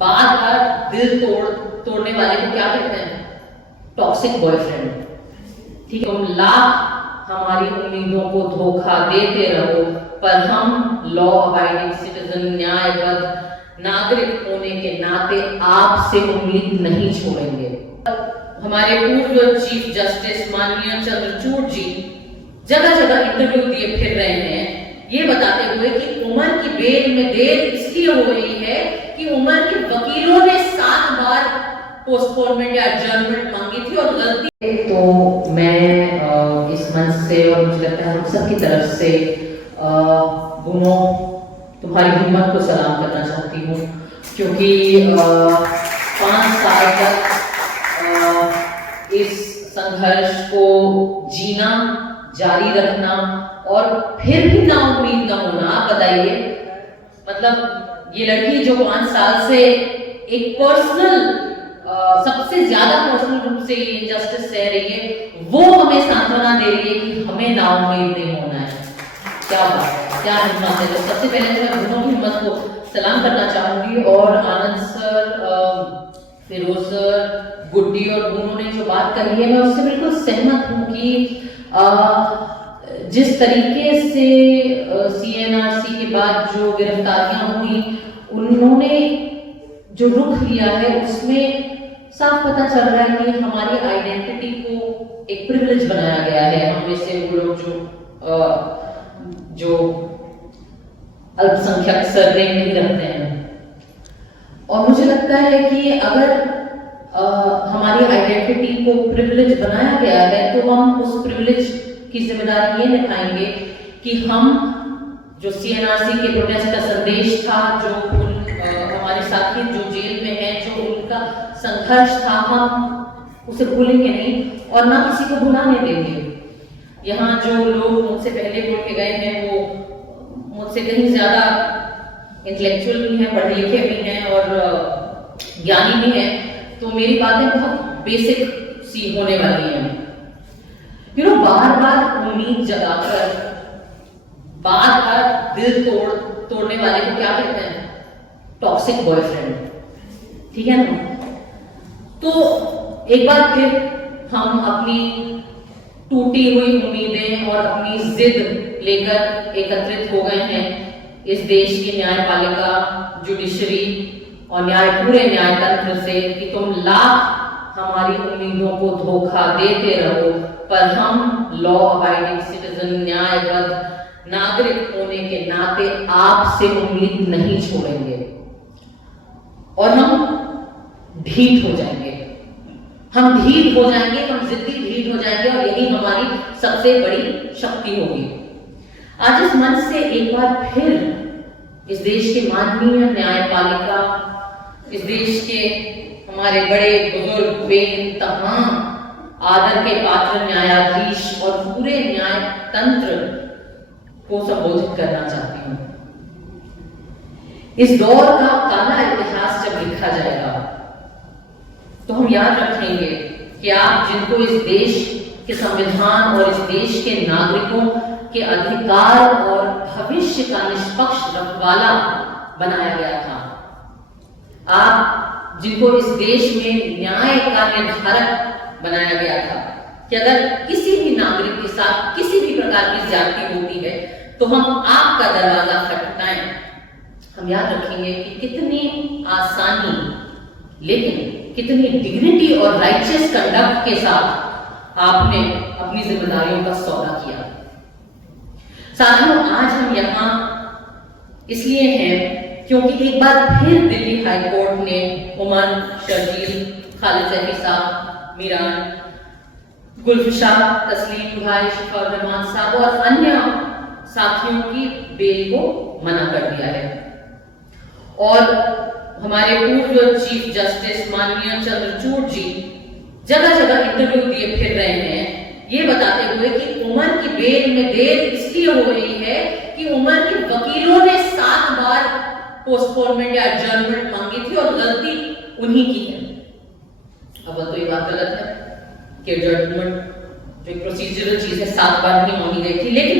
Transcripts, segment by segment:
बार बार दिल तोड़ने वाले को क्या कहते हैं? Toxic boyfriend. ठीक है, तुम लाख हमारी उम्मीदों को धोखा देते रहो, पर हम लॉ अबाइडिंग सिटीजन, न्यायबद्ध नागरिक होने के नाते आपसे उम्मीद नहीं छोड़ेंगे। हमारे पूर्व चीफ जस्टिस माननीय चंद्रचूड़ जी जगह जगह इंटरव्यू दिए फिर रहे हैं, ये बताते हुए कि उम्र की बेल में देर इसलिए हो रही है कि उम्र के वकीलों ने 7 बार पोस्टपोनमेंट या एडजर्नमेंट मांगी थी और गलती। तो मैं इस मंच से और मुझे लगता है हम सब की तरफ से गुनो तुम्हारी हिम्मत को सलाम करना चाहती हूँ, क्योंकि 5 साल तक इस संघर्ष को जीना, जारी रखना और फिर भी ना उम्मीद न होना। आप बताइए, मतलब ये लड़की जो 5 साल से एक पर्सनल सबसे ज्यादा पर्सनल रूप से ये इनजस्टिस सह रही है, वो हमें सांत्वना दे रही है कि हमें ना उम्मीद नहीं होना है। क्या बात है, क्या हिम्मत है। तो सबसे पहले तो मैं दोनों की हिम्मत को सलाम करना चाहूंगी और आनंद सर, फिरोज सर, गुड्डी और गुनो ने जो बात कही है मैं उससे बिल्कुल सहमत हूँ कि जिस तरीके से CNRC के बाद जो गिरफ्तारियां हुई, उन्होंने जो रुख लिया है उसमें साफ पता चल रहा है कि हमारी आइडेंटिटी को एक प्रिविलेज बनाया गया है। हम में से वो लोग जो अल्पसंख्यक सरनेम नहीं रखते हैं, और मुझे लगता है कि अगर हमारी आइडेंटिटी को प्रिविलेज बनाया गया है तो हम उस प्रिविलेज की जिम्मेदारी ये निभाएंगे कि हम जो CNRC के प्रोटेस्ट का संदेश था, जो हमारे साथी जो जेल में हैं, जो उनका संघर्ष था, हम उसे भूलेंगे नहीं और ना किसी को भुलाने देंगे। यहाँ जो लोग मुझसे पहले बोल के गए हैं वो मुझसे कहीं ज्यादा इंटेलेक्चुअल भी हैं, पढ़े लिखे भी हैं और ज्ञानी भी हैं, तो मेरी बातें बहुत बेसिक सी होने वाली हैं। बार बार उम्मीद जगाकर बार बार दिल तोड़ने वाले को क्या कहते हैं? Toxic boyfriend. ठीक है ना? तो एक बार फिर हम अपनी टूटी हुई उम्मीदें और अपनी जिद लेकर एकत्रित हो गए हैं इस देश की न्यायपालिका, जुडिशरी और पूरे न्यायतंत्र से कि तुम लाख हमारी उम्मीदों को धोखा देते रहो, पर हम लॉ अबाइडिंग सिटीजन, न्यायबद्ध नागरिक होने के नाते आपसे उम्मीद नहीं छोड़ेंगे और हम ढीठ हो जाएंगे। हम जिद्दी ढीठ हो जाएंगे और यही हमारी सबसे बड़ी शक्ति होगी। आज इस मंच से एक बार फिर इस देश के माननीय न्यायपालिका, इस देश के हमारे बड़े बुजुर्ग, बेइंतहा आदर के पात्र न्यायाधीश और पूरे न्यायतंत्र को संबोधित करना चाहती हूँ। इस दौर का काला इतिहास जब लिखा जाएगा तो हम याद रखेंगे कि आप जिनको इस देश के संविधान और इस देश के नागरिकों के अधिकार और भविष्य का निष्पक्ष रखवाला बनाया गया था, आप जिनको इस देश में न्याय का निर्धारक बनाया गया था कि अगर किसी भी नागरिक के साथ किसी भी प्रकार की ज्यादती होती है तो हम आपका दरवाजा खटखटाएं। हम याद रखेंगे कि कितनी आसानी लेकिन कितनी डिग्निटी और राइचियस कंडक्ट के साथ आपने अपनी जिम्मेदारियों का सौदा किया। साथियों, आज हम यहाँ इसलिए हैं क्योंकि एक बार फिर दिल्ली हाई कोर्ट ने उमर, शर्जील, खालिद जैफी, मीरान, गुलफिशा, तस्लीम भाई, शिफा रहमान साहब और अन्य साथियों की बेल को मना कर दिया है। और हमारे पूर्व चीफ जस्टिस माननीय चंद्रचूड़ जी जगह जगह इंटरव्यू दिए फिर रहे हैं, ये बताते हुए कि उम्र की बेल में देर इसलिए हो रही है कि उम्र के वकीलों ने 7 बार पोस्टपोनमेंट या एडजर्नमेंट मांगी थी और गलती उन्हीं की है। अब तो ये बात गलत है कि एडजर्नमेंट जो एक प्रोसीजरल चीज है 7 बार नहीं मांगी गई थी, लेकिन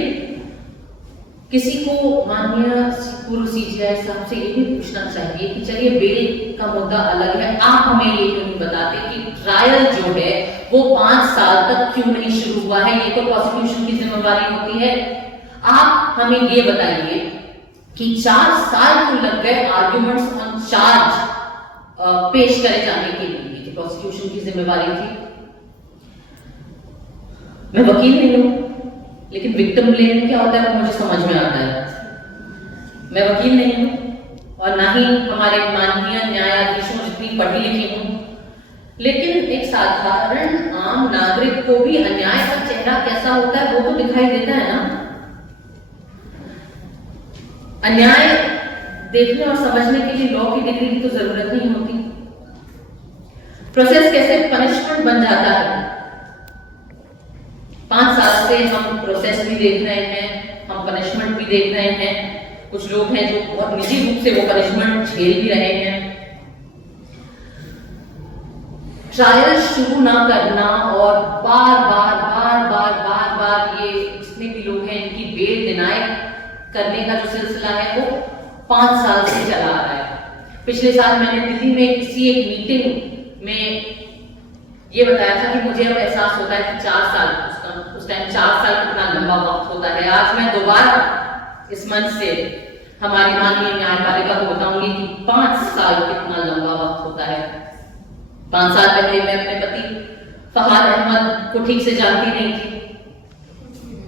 किसी को माननीय पूर्व सीजीआई साहब से ये भी पूछना चाहिए कि चलिए बेल का मुद्दा अलग है, आप हमें ये क्यों नहीं बताते कि ट्रायल जो है वो 5 साल तक क्यों नहीं शुरू हुआ है? ये तो प्रोसिक्यूशन की जिम्मेवारी होती है। आप हमें ये बताइए कि 4 साल क्यों लग गए आर्गुमेंट्स ऑन चार्ज पेश करे जाने के लिए, कि प्रोसिक्यूशन की जिम्मेवारी थी। मैं वकील नहीं हूं, लेकिन विक्टिम ब्लेम क्या होता है वो मुझे समझ में आता है। मैं वकील नहीं हूं और ना ही हमारे माननीय न्यायाधीशों जितनी पढ़ी लिखी हूं, लेकिन एक साधारण आम नागरिक को भी अन्याय का चेहरा कैसा होता है वो तो दिखाई देता है ना। अन्याय देखने और समझने के लिए लॉ की डिग्री की तो जरूरत नहीं होती। प्रोसेस कैसे पनिशमेंट बन जाता है। 5 साल से हम प्रोसेस भी देख रहे हैं, हम पनिशमेंट भी देख रहे हैं। कुछ लोग हैं जो बहुत निजी रूप से वो पनिशमेंट झेल भी रहे हैं। ट्रायल शुरू ना करना और बार बार ये जितने भी लोग हैं इनकी बेल डिनाई करने का जो सिलसिला है वो 5 साल से चला आ रहा है। पिछले साल मैंने दिल्ली में किसी एक मीटिंग में ये बताया था कि मुझे अब एहसास होता है कि 4 साल, उस टाइम 4 साल कितना लंबा वक्त होता है। आज मैं दोबारा इस मंच से हमारी माननीय न्यायपालिका को बताऊंगी कि 5 साल कितना लंबा वक्त होता है। 5 साल पहले मैं अपने पति फहाद अहमद को ठीक से जानती नहीं थी।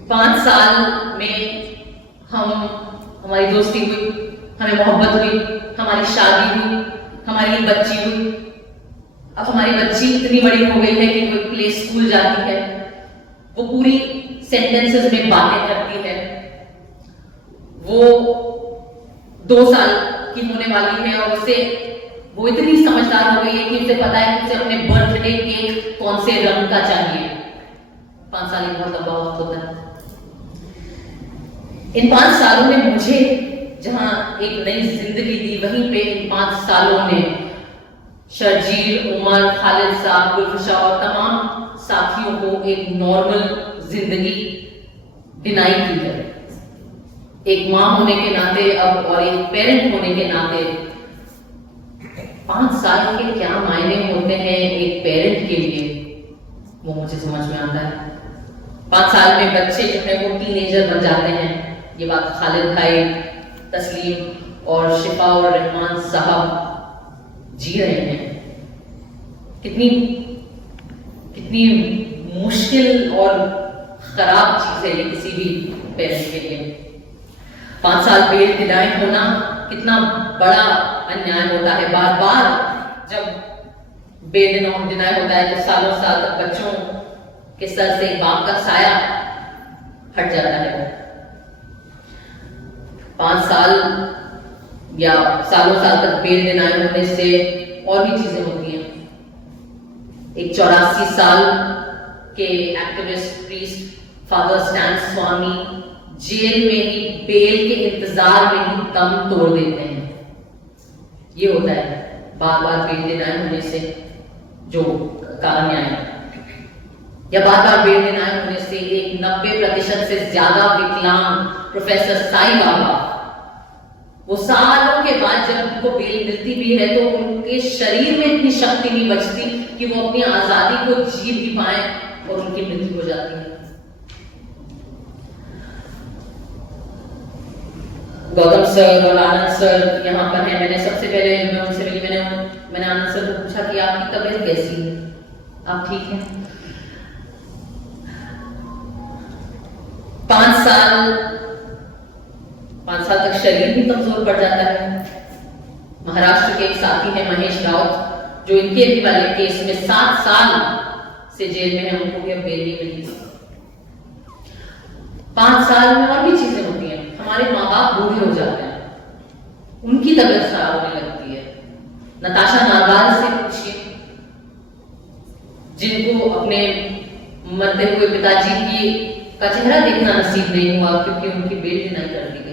5 साल में हमारी दोस्ती हुई, हमें मोहब्बत हुई, हमारी शादी हुई, हमारी एक बच्ची हुई। अब हमारी बच्ची इतनी बड़ी हो गई है कि कोई प्ले स्कूल जाती है, वो पूरी सेंटेंसेस में बातें करती है। वो 2 साल की होने वाली है और उसे वो इतनी समझदार हो गई है कि उसे पता है कि उसे अपने बर्थडे केक कौन से रंग का चाहिए। 5 साल एक बहुत लंबा वक्त होता है। इन 5 सालों में मुझे जहां एक नई जिंदगी दी, वहीं पे इन 5 सालों में शर्जील, उमर, खालिद साहब, गुलफशा और तमाम साथियों को एक नॉर्मल जिंदगी डिनाई की है। एक मां होने के नाते अब और एक पेरेंट होने के नाते 5 साल के क्या मायने होते हैं एक पेरेंट के लिए, वो मुझे समझ में आता है। 5 साल में बच्चे जो है वो टीनेजर बन जाते हैं। ये बात खालिद भाई, तस्लीम और शिफा और रहमान साहब जी रहे हैं। कितनी मुश्किल और खराब चीज है ये किसी भी पेरेंट के लिए। 5 साल बेल डिनाई होना कितना बड़ा अन्याय होता है। बार बार जब बेल डिनाई होता है तो सालों साल तक बच्चों के सर से बाप का साया हट जाता है। 5 साल या सालों साल तक बेल डिनाई होने से और भी चीजें होती हैं। एक 84 साल के एक्टिविस्ट प्रीस्ट फादर स्टैन स्वामी जेल में ही बेल के इंतजार में ही दम तोड़ देते हैं। ये होता है बार बार बेल डिनाई होने से जो कारण न्याय, या बार बार बेल डिनाई होने से एक 90% से ज्यादा विकलांग प्रोफेसर साईं बाबा, वो सालों के बाद जब उनको बेल मिलती भी है तो उनके शरीर में इतनी शक्ति नहीं बचती कि वो अपनी आजादी को जी भी पाए और उनकी मृत्यु हो जाती है। गौतम सर और आनंद सर यहाँ पर हैं। मैंने सबसे पहले मैं उनसे मिली, मैंने आनंद सर को पूछा कि आपकी तबीयत कैसी है, आप ठीक हैं? 5 साल तक शरीर भी कमजोर पड़ जाता है। महाराष्ट्र के एक साथी हैं महेश राउत, जो इनके भी वाले केस में 7 साल से जेल में है, उनको भी अब बेल नहीं मिली। 5 साल में और भी चीजें होती हैं। हमारे माँ बाप बूढ़े हो जाते हैं, उनकी तबीयत खराब होने लगती है। नताशा नागाल से पूछिए, जिनको अपने मरते हुए पिताजी की का चेहरा देखना नसीब नहीं हुआ क्योंकि उनकी बेल डिनाई कर दी गई।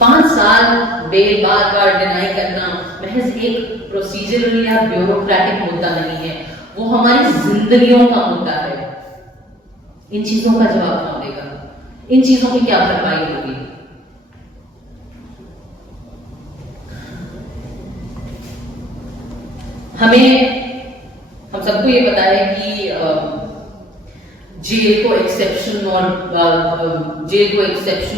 5 साल बेल बार बार डिनाई करना महज एक प्रोसीजरल या ब्यूरोक्रेटिक मुद्दा नहीं है, वो हमारी जिंदगियों का मुद्दा है। इन चीजों का जवाब कौन देगा? इन चीजों की क्या भरपाई होगी? हम सबको ये पता है कि जेल को एक्सेप्शन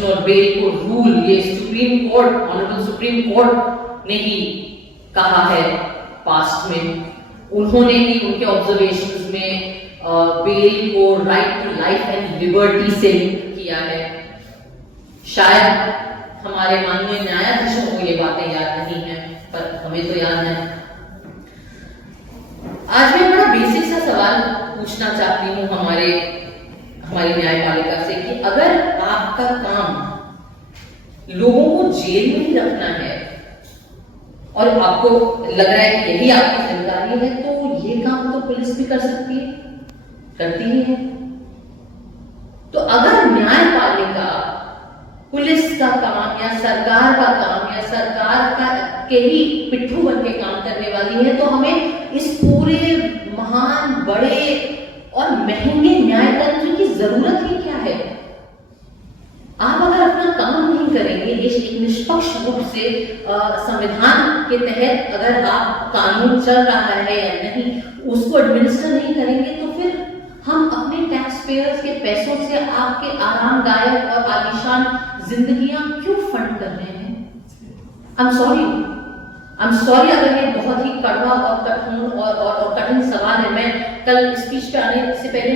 और बेल को रूल ये supreme court, honourable supreme court ने ही कहा है पास्ट में। उन्होंने ही उनके ऑब्जर्वेशंस में बेल को right to life and liberty से लिंक किया है। शायद हमारे माननीय न्यायाधीशों को ये बातें याद नहीं है, पर हमें तो याद है। आज मैं बड़ा बेसिक सा सवाल पूछना चाहती हूँ हमारी न्यायपालिका से कि अगर आपका काम लोगों को जेल में ही रखना है और आपको लग रहा है कि यही आपकी जिम्मेदारी है, तो ये काम तो पुलिस भी कर सकती है, करती ही है। तो अगर न्यायपालिका पुलिस का काम या सरकार का काम या सरकार का के ही पिट्ठू बन के काम करने वाली है, तो हमें इस पूरे महान, बड़े और महंगे न्यायतंत्र की जरूरत ही क्या है? आप अगर अपना काम नहीं करेंगे, एक निष्पक्ष रूप से संविधान के तहत अगर आप कानून चल रहा है या नहीं उसको एडमिनिस्टर नहीं करेंगे, तो फिर हम अपने टैक्स पेयर्स के पैसों से आपके आरामदायक और आलीशान जिंदगियां क्यों फंड कर रहे हैं? आई एम सॉरी अगर ये बहुत ही कड़वा और कठोर और कठिन सवाल है। मैं कल स्पीच पे आने से पहले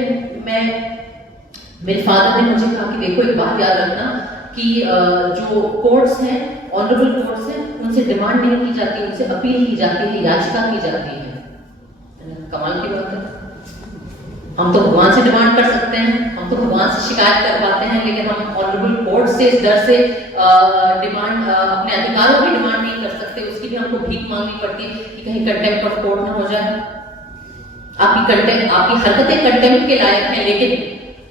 मेरे फादर ने मुझे कहा कि देखो, एक बात याद रखना कि जो कोर्ट्स हैं, ऑनरेबल कोर्ट्स हैं, उनसे डिमांड नहीं की जाती, उनसे अपील की जाती है, याचिका की जाती है। कमाल की बात है। हम तो भगवान से डिमांड कर सकते हैं, हम तो भगवान से शिकायत कर पाते हैं, लेकिन हम ऑनरेबल कोर्ट से इस डर से डिमांड, अपने अधिकारों की डिमांड नहीं कर सकते। उसकी भी हमको भीख मांगनी पड़ती है कि कहीं कंटेम्प्ट ऑफ कोर्ट ना हो जाए। आपकी हरकतें कंटेम्प्ट के लायक हैं, लेकिन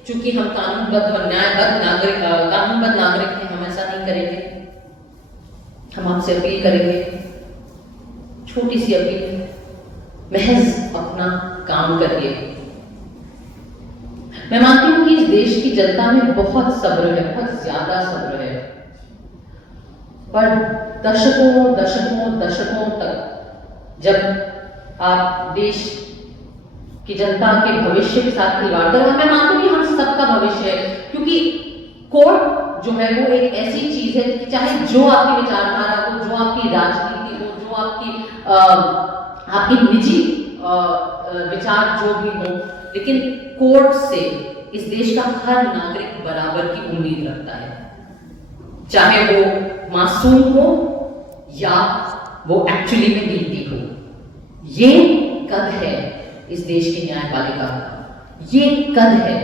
चूंकि हम कानूनबद्ध और न्यायबद्ध नागरिक हैं, हम ऐसा नहीं करेंगे। हम आपसे अपील करेंगे, छोटी सी अपील, महज अपना काम करिए। मैं मानती हूं कि इस देश की जनता में बहुत सब्र है, बहुत ज्यादा सब्र है, पर दशकों तक जब आप देश की जनता के भविष्य के साथ खिलवाड़ कर, मैं मानती हूं कि हम सबका भविष्य है, क्योंकि कोर्ट जो है वो एक ऐसी चीज है कि चाहे जो आपकी विचारधारा हो, जो आपकी राजनीति हो, जो आपकी निजी विचार जो भी हो, लेकिन कोर्ट से इस देश का हर नागरिक बराबर की उम्मीद रखता है, चाहे वो मासूम हो या वो एक्चुअली में गिल्टी हो। ये कद है इस देश की न्यायपालिका का, ये कद है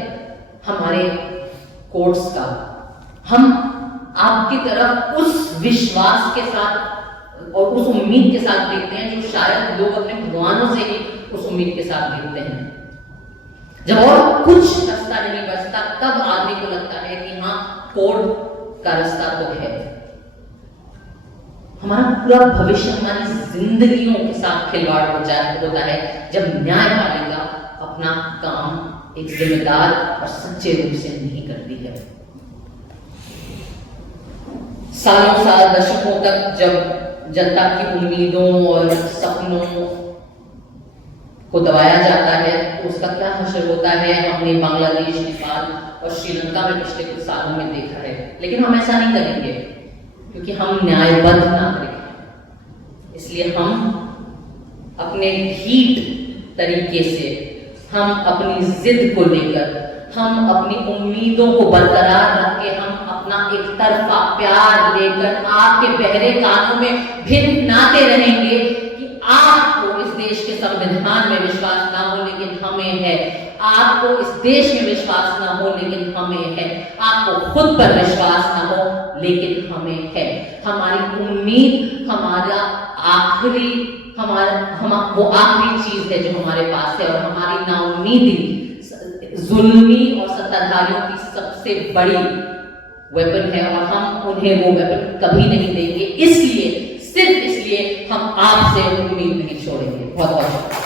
हमारे कोर्ट्स का। हम आपकी तरफ उस विश्वास के साथ और उस उम्मीद के साथ देखते हैं जो शायद लोग अपने भगवानों से ही उस उम्मीद के साथ देखते हैं। जब और कुछ रास्ता नहीं बचता, तब आदमी को लगता है कि हाँ, कोर्ट का रास्ता तो है। हमारा पूरा भविष्य, हमारी जिंदगियों के साथ खिलवाड़ होता है जब न्यायपालिका अपना काम एक जिम्मेदार और सच्चे रूप से नहीं करती है। सालों साल, दशकों तक जब जनता की उम्मीदों और सपनों को दबाया जाता है, तो उसका क्या हश्र होता है हमने बांग्लादेश, नेपाल और श्रीलंका में पिछले कुछ सालों में देखा है। लेकिन हम ऐसा नहीं करेंगे, क्योंकि हम न्यायबद्ध नागरिक हैं। इसलिए हम अपने ढीठ तरीके से, हम अपनी जिद को लेकर, हम अपनी उम्मीदों को बरकरार रख के, हम अपना एक तरफा प्यार लेकर आपके बहरे कानों में भिनभिनाते रहेंगे कि आपको इस देश के संविधान में विश्वास ना हो, लेकिन हमें है। आपको इस देश में विश्वास ना हो, लेकिन हमें है। आपको खुद पर विश्वास ना हो, लेकिन हमें है। हमारी उम्मीद, हमारा वो आखिरी चीज है जो हमारे पास है, और हमारी नाउम्मीदी जुल्मी और सत्ताधारियों की सबसे बड़ी वेपन है, और हम उन्हें वो वेपन कभी नहीं देंगे। इसलिए, सिर्फ इसलिए हम आपसे उम्मीद नहीं छोड़ेंगे। बहुत बहुत